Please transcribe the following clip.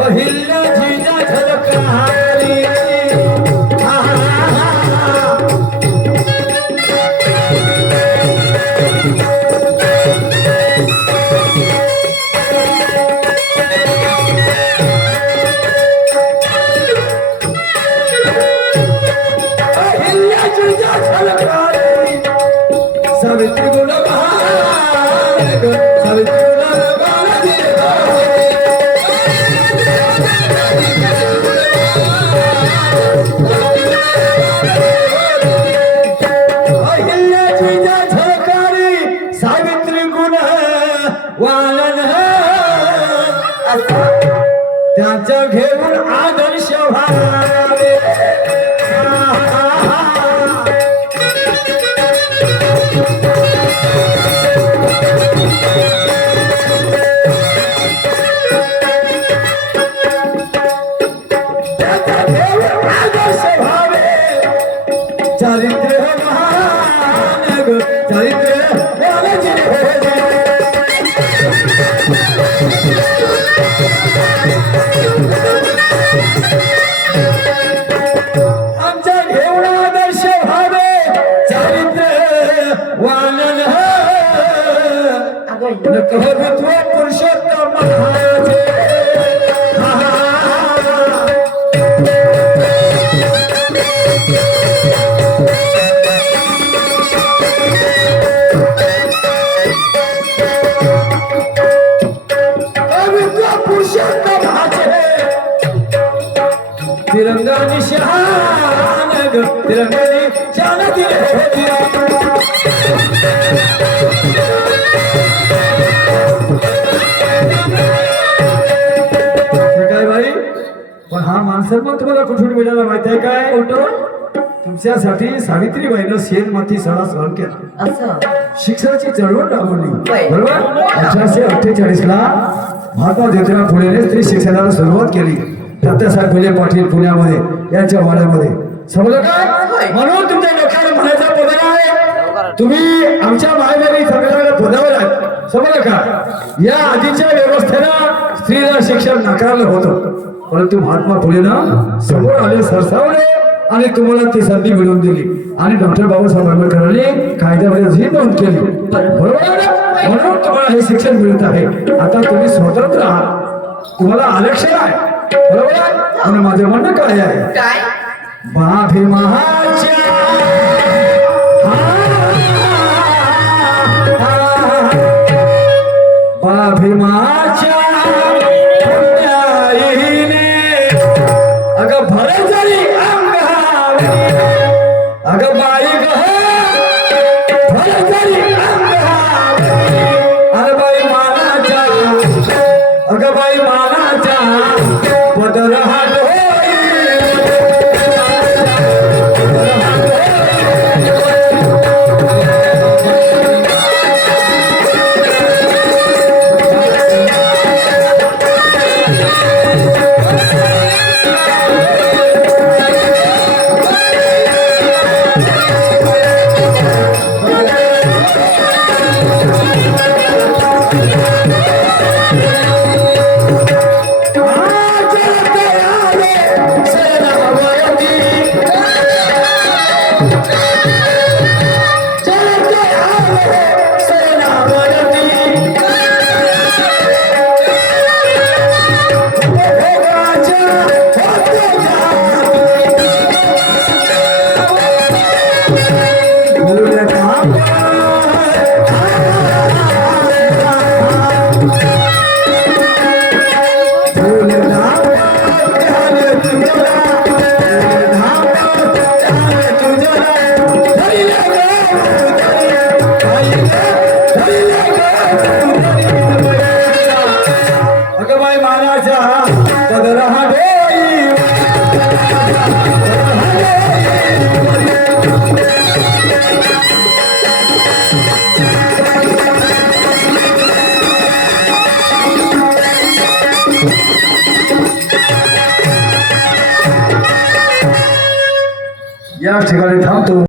अहिल्याची झलकारी सावित्री गुण सावित्री अहिल्याची झलकारी सावित्री गुण वालन त्याचं घेऊन आदर्श व्हावे चारित्र महान चारित्र आमच्या घेऊन आदर्श व्हावे चारित्र वानन कहत्व पुरुषोत्तम महाराज तिरंगा निशान तिरंगा निशान काय भाई पण हा माणसं पण तुम्हाला कुठून मिळाला माहिती आहे काय कुठून तुमच्यासाठी सावित्रीबाईनं शेण माती सडा सहन केला शिक्षणाची चळवळ राबवली बरोबर 1848 ला महात्मा ज्योतिराव फुलेने स्त्री शिक्षणाला सुरुवात केली तात्यासाहेब फुले पाटील पुण्यामध्ये यांच्या वाड्यामध्ये समजलं काय म्हणून तुमच्या डोक्याला म्हणायचा पदार आहे तुम्ही आमच्या मायबाई सगळ्या पदावर आहे समजलं का या आधीच्या व्यवस्थेनं स्त्रीला शिक्षण नाकारलं होतं परंतु महात्मा फुलेनं समोर आले सरसावले आणि तुम्हाला ती संधी मिळवून दिली आणि डॉक्टर बाबासाहेब आंबेडकरांनी कायद्यामध्ये जी नोंद केली बरोबर म्हणून तुम्हाला हे शिक्षण मिळत आहे आता तुम्ही स्वतंत्र आहात तुम्हाला आरक्षण आहे बरोबर आणि माझं म्हणणं काय आहे भीमाच्या अगं भर जरी अंगावी अगं बाई भर जरी अंगावी अगं बाई मानाच्या अगं बाई मानाच्या पदर हात या ठिकाणी थांबतो.